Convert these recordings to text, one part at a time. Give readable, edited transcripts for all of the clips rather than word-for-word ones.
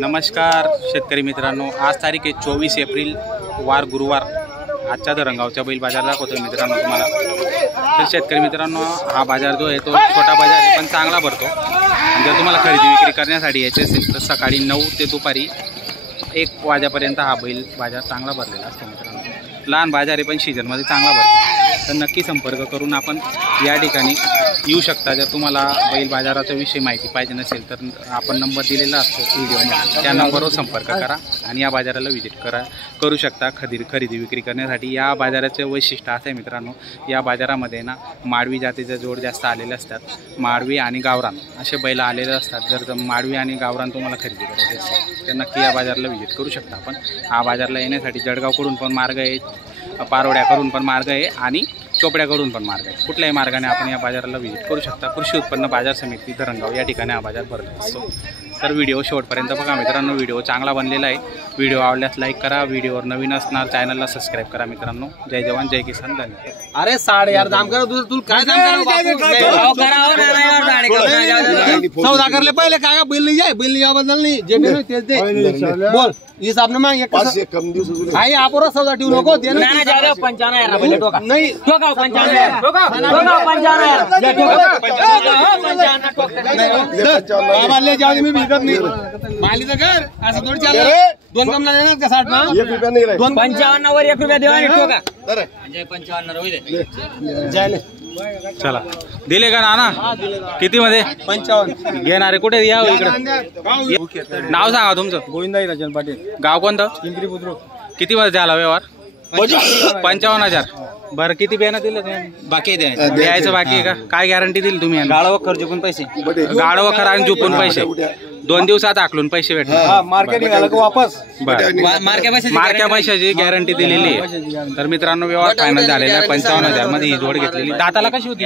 नमस्कार शेतकरी मित्रांनो, आज तारीख आहे 24 एप्रिल वार गुरुवार। आजच्या धरणगावच्या बैल बाजार दाखवतोय मित्रांनो तुम्हाला। तर शेतकरी मित्रांनो, हा बाजार जो आहे तो छोटा बाजार आहे पण चांगला भरतो। जर तुम्हाला खरेदी विक्री करण्यासाठी यायचे असेल तर सकाळी 9 ते दुपारी 1 वाजेपर्यंत हा बैल बाजार चांगला भरलेला असतो मित्रांनो। लहान बाजार आहे पण सीझनमध्ये चांगला भरतो। तर नक्की संपर्क करून आपण या ठिकाणी येऊ शकता। जर तुम्हाला बैल बाजाराचा विषयी माहिती पाहिजे नसेल तर आपण नंबर दिलेला असतो व्हिडिओमध्ये, त्या नंबरवर संपर्क करा आणि या बाजाराला व्हिजिट करू शकता खरेदी विक्री करण्यासाठी। या बाजाराचे वैशिष्ट्य असं आहे मित्रांनो, या बाजारामध्ये ना माडवी जातीचे जोड जास्त आलेले असतात। माडवी आणि गावरान असे बैल आलेले असतात। जर माडवी आणि गावरान तुम्हाला खरेदी करायचे असेल तर नक्की या बाजाराला व्हिजिट करू शकता आपण। हा बाजारला येण्यासाठी जळगावकडून पण मार्ग आहे, पारोड्याकडून पण मार्ग आहे आणि चोपड्याकडून पण मार्ग आहे। कुठल्याही मार्गाने आपण या बाजाराला व्हिजिट करू शकता। कृषी उत्पन्न बाजार समिती धरणगाव या ठिकाणी हा बाजार भरला असतो। तर व्हिडिओ शेवटपर्यंत बघा मित्रांनो, व्हिडिओ चांगला बनलेला आहे। व्हिडिओ आवडल्यास लाईक करा, व्हिडिओवर नवीन असणार चॅनलला सबस्क्राईब करा मित्रांनो। जय जवान जय किसान, धन्यवाद। अरे साडे यार दाम करा तुझं काय दाम सौदा करले पहिले काय बैल नाही जाय, बैल नाही बदल नाही जे तेच दे बोल इस आपने मांग एक कम दिवस आई आपरो सौदा ठेवू नको दे ना जायला 95 पहिले टोका नाही टोका 95 टोका 95 बाबा ले जाऊ मी विकत नाही माली तर कर असं थोडी चाललं। दोन कमला देणार का 60 ना 1 रुपया नाही रे, 55 वर 1 रुपया देवा टोका अरे जय 55 होई दे जायले। चला दिले का नाना? किती मध्ये? 55 घेणारे कुठे या इकडे? नाव सांगा तुमचं? गोविंदाई राजन पाटील, गाव कोणतं? पिंपरी बुद्रुक। किती मध्ये झाला व्यवहार? 55,000। बरं किती बियाणं दिलं? बाकी द्यायचं बाकी आहे का? काय गॅरंटी दिली तुम्ही? गाळव खर्च पण पैसे गाडव खरा आणि झुपून पैसे 2 दिवसात आकलून पैसे भेटणार। मार्केटिंग आलं का वापस मार्क्या पैशाची गॅरंटी दिलेली आहे। तर मित्रांनो व्यवहार फायनल झालेला आहे। 55,000 मध्ये ही जोड घेतलेली। दाताला कशी होती?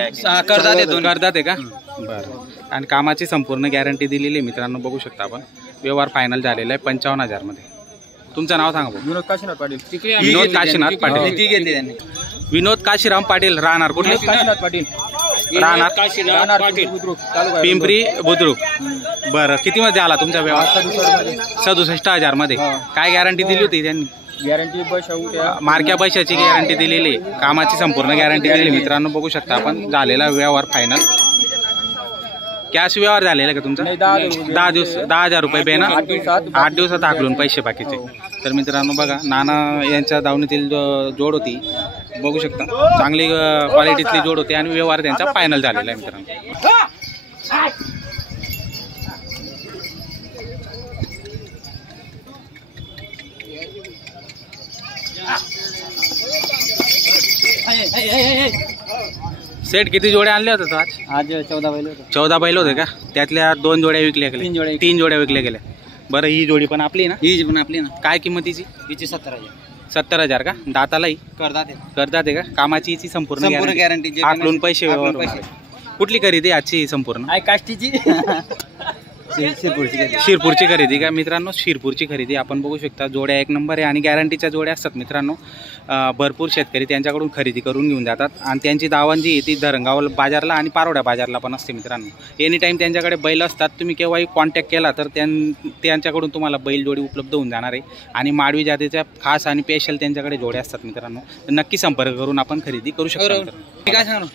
करदात आहे का? बरं। आणि कामाची संपूर्ण गॅरंटी दिलेली मित्रांनो, बघू शकता आपण। व्यवहार फायनल झालेला आहे 55,000 मध्ये। तुमचं नाव सांगा? विनोद काशीनाथ पाटील। विनोद काशीनाथ पाटील। विनोद काशीराम पाटील, राहणार कुठले? काशीनाथ पाटील, राहणार पिंपरी बुद्रुक। बरं किती मध्ये आला तुमचा व्यवहार? 67,000 मध्ये। काय गॅरंटी दिली होती त्यांनी? गॅरंटी मार्क्या पैशाची गॅरंटी दिलेली, कामाची संपूर्ण गॅरंटी दिलेली मित्रांनो, बघू शकता आपण। झालेला व्यवहार फायनल कॅश व्यवहार झालेला का तुमचा? 10,000 रुपये पे ना? 8 दिवसात आकलून पैसे बाकीचे। तर मित्रांनो बघा, नाना यांच्या दावणीतील जोड होती, बघू शकता चांगली क्वालिटीतली जोड होती आणि व्यवहार त्यांचा फायनल झालेला आहे मित्रांनो। सेट किती जोड्या आणल्या होत्या आज? 14 बैल होते। 14 बैल होते का? त्यातल्या 2 जोड्या विकल्या गेल्या, 3 जोड्या विकल्या गेल्या। बरं ही जोडी पण आपली ना? ही पण आपली ना। काय किंमतीची? हिची 17,000। 70,000 का? दातालाही करतात आहे का? कामाची हिची संपूर्ण गॅरंटी, आकलून पैसे व्यवहार। कुठली खरेदी आजची संपूर्ण? काष्टीची शिरपूरची खरेदी का मित्रांनो? शिरपूरची खरेदी आपण बघू शकता। जोड्या 1 नंबर आहे आणि गॅरंटीच्या जोड्या असतात मित्रांनो। भरपूर शेतकरी त्यांच्याकडून खरेदी करून घेऊन जातात आणि त्यांची दावण जी आहे ती धरणगाव बाजारला आणि पारोड्या बाजारला पण असते मित्रांनो। एनी टाईम त्यांच्याकडे बैल असतात। तुम्ही केव्हाही कॉन्टॅक्ट केला तर त्यांच्याकडून तुम्हाला बैल जोडी उपलब्ध होऊन जाणार आहे आणि माडवी जातीच्या खास आणि स्पेशल त्यांच्याकडे जोड्या असतात मित्रांनो। तर नक्की संपर्क करून आपण खरेदी करू शकतो। काय सांगणार?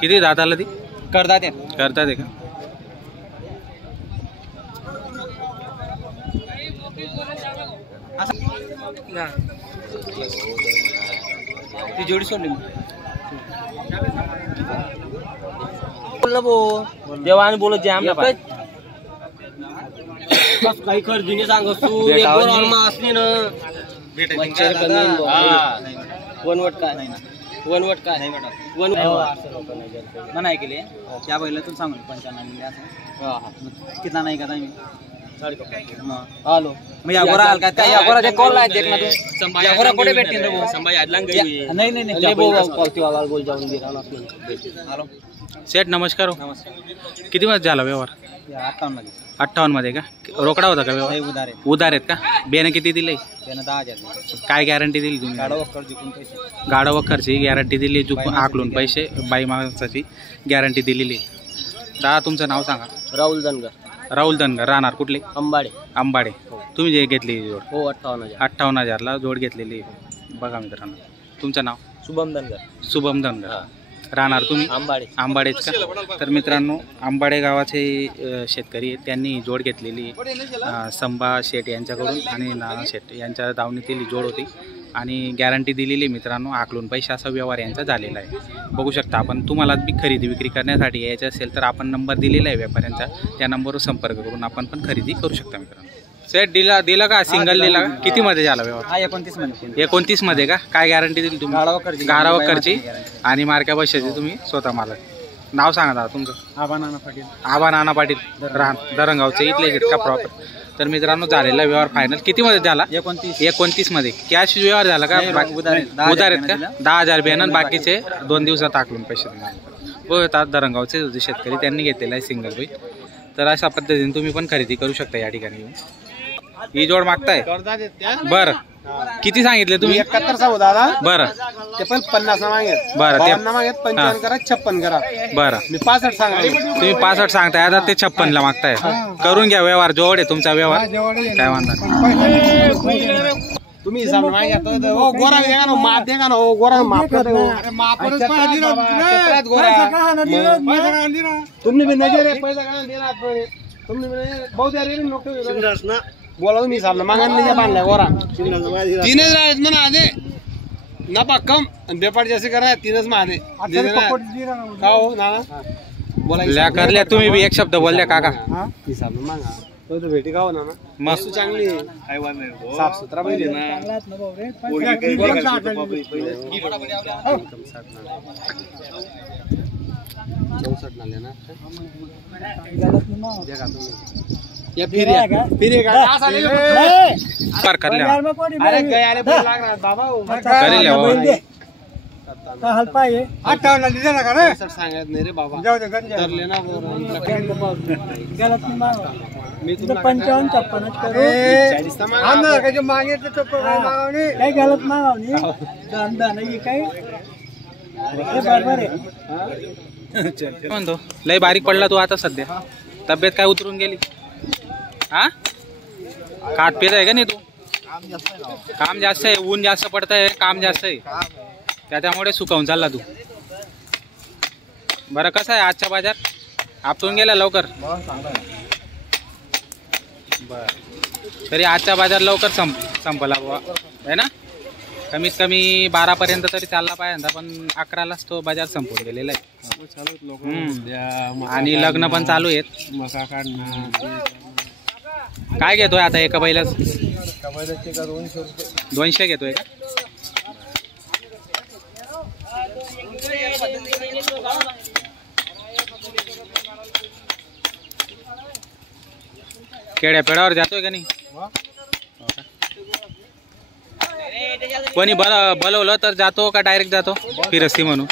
किती दाताला ती? करतात आहे का? ती जोडी सोडली तेव्हा आणि बोलत जे आमच्या काही खरेदी नाही सांगत तू असली ना वनवट काय नाही केले त्या बैला तुला सांगू 95 मिळाले असं कितना नाही का मी आलो मग या गोरा हलका त्या या गोराचे कॉल नाही देख ना तू संभाजी या गोरा कुठे भेटतील रे संभाजी आडलांग गई नाही ले बो क्वालिटी वाला बोल जाऊन दे सेठ नमस्कार। नमस्कार। किती मध्ये झाला व्यवहार? 58 मध्ये 58 मध्ये का? रोकडा होता का व्यवहार? उधार आहे. उधार आहेत का? बेनं किती दिले? त्यानं 10,000. काय गॅरंटी दिली तुम्ही? गाडा वक्कर जिंकून पैसे. गाडा वखरची गॅरंटी दिली, चुकून आकलून पैसे बाई माणसाची गॅरंटी दिलेली. दादा तुमचं नाव सांगा. राहुल दनगर, राहुल धनगर. राहणार कुठले? अंबाडे. आंबाडे. तुम्ही जे घेतली जोड हो 58,000. 58,000ला जोड घेतलेली. बघा मित्रांनो, तुमचं नाव? शुभम दनगर, शुभम धनगर. राहणार तुम्ही? अंबाडे. आंबाडेच का? तर मित्रांनो, आंबाडे गावाचे शेतकरी आहेत. त्यांनी जोड घेतलेली संभा शेठ यांच्याकडून आणि नाना शेठ यांच्या दावणीतील ही जोड होती आणि गॅरंटी दिलेली मित्रांनो. आकलून पैसे असा व्यवहार यांचा झालेला आहे. बघू शकता आपण. तुम्हाला बी खरेदी विक्री करण्यासाठी यायचं असेल तर आपण नंबर दिलेला आहे व्यापाऱ्यांचा, त्या नंबरवर संपर्क करून आपण पण खरेदी करू शकता मित्रांनो. सेट दिला का? सिंगल दिला का? किती मध्ये झाला व्यवहार? हा 29 मध्ये. 29 मध्ये का? काय गॅरंटी दिली तुम्ही? गाडा वखरची आणि मार्क्या पैशाची तुम्ही स्वतः मालक. नाव सांगा दादा तुमचं? आबा नाना पाटील. आबा नाना पाटील. दरंगावचे इथले आहेत का प्रॉपर? तर मित्रांनो, झालेला व्यवहार फायनल किती मध्ये झाला? 29 मध्ये. कॅश व्यवहार झाला का? उधार आहेत का? 10,000 बेन, बाकीचे 2 दिवसात आकलून पैसे तुम्हाला. दरंगावचे शेतकरी त्यांनी घेतलेला आहे सिंगल बैल. तर अशा पद्धतीने तुम्ही पण खरेदी करू शकता या ठिकाणी. ही जोड मागताय? बरं. किती सांगितले तुम्ही? 71 सांगू दादा. बरं ते पण 50 मागेत. बरं. ते 52 मागेत. 55 करा, 56 करा. बरं. मी 65 सांगा. तुम्ही 65 सांगताय, आता ते 56 ला मागताय. करून घ्या व्यवहार. जोड आहे तुमचा व्यवहार, काय वांधा नाही. तुम्ही हिसाब मागे हो गोरा देगा ना, माप देगा ना. हो गोरा माप करते हो. तुमने भी नजर है पैसा कहाँ देना तुमने बहुत यार नको बोला तुम्ही हिसाब मागा नाही बांधलाय गोरा. 3च राहत म्हणा आधे नफा कम बेपाट जैसे करा 3च महादे का हो ना बोला करल्या. तुम्ही बी एक शब्द बोलल्या काका. हिसाब मागा तो भेटी का हो ना मस्त चांगली साफ सुथरा पाहिजे ना. कर करल्या. अरे गयाले पण लागणार बाबा करेल हो. सांगत नाही रे बाबा. धरले ना मी तुला 55-56 मागे काही गलत मागवणी नाही काही बरोबर आहे. म्हणतो लय बारीक पडला तू आता सध्या. तब्येत काय उतरून गेली? हा खात पेत आहे का नाही तू? काम जास्त आहे, ऊन जास्त पडत आहे, काम जास्त आहे, त्याच्यामुळे सुकावून चालला तू. बरं कसं आहे आजचा बाजार? आपटून गेला लवकर? बर. तरी आजचा बाजार लवकर संपला आहे ना? कमीत कमी 12 पर्यंत तरी चालला पाहिजे, पण 11लाच तो बाजार संपून गेलेला आहे. आणि लग्न पण चालू आहेत. काय घेतोय आता एका बैलाच? 200 घेतोय का? केड्या पेडावर जातोय का नाही? कोणी बोलवलं तर जातो का डायरेक्ट जातो फिरस्ती म्हणून?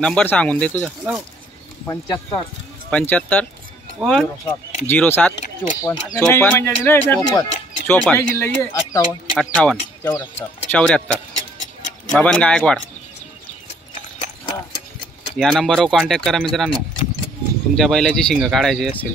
नंबर सांगून दे तुझा. 75 75 07 54 58 74 बाबन गायकवाड. या नंबरवर कॉन्टॅक्ट करा मित्रांनो, तुमच्या बैलाची शिंग काढायची असेल.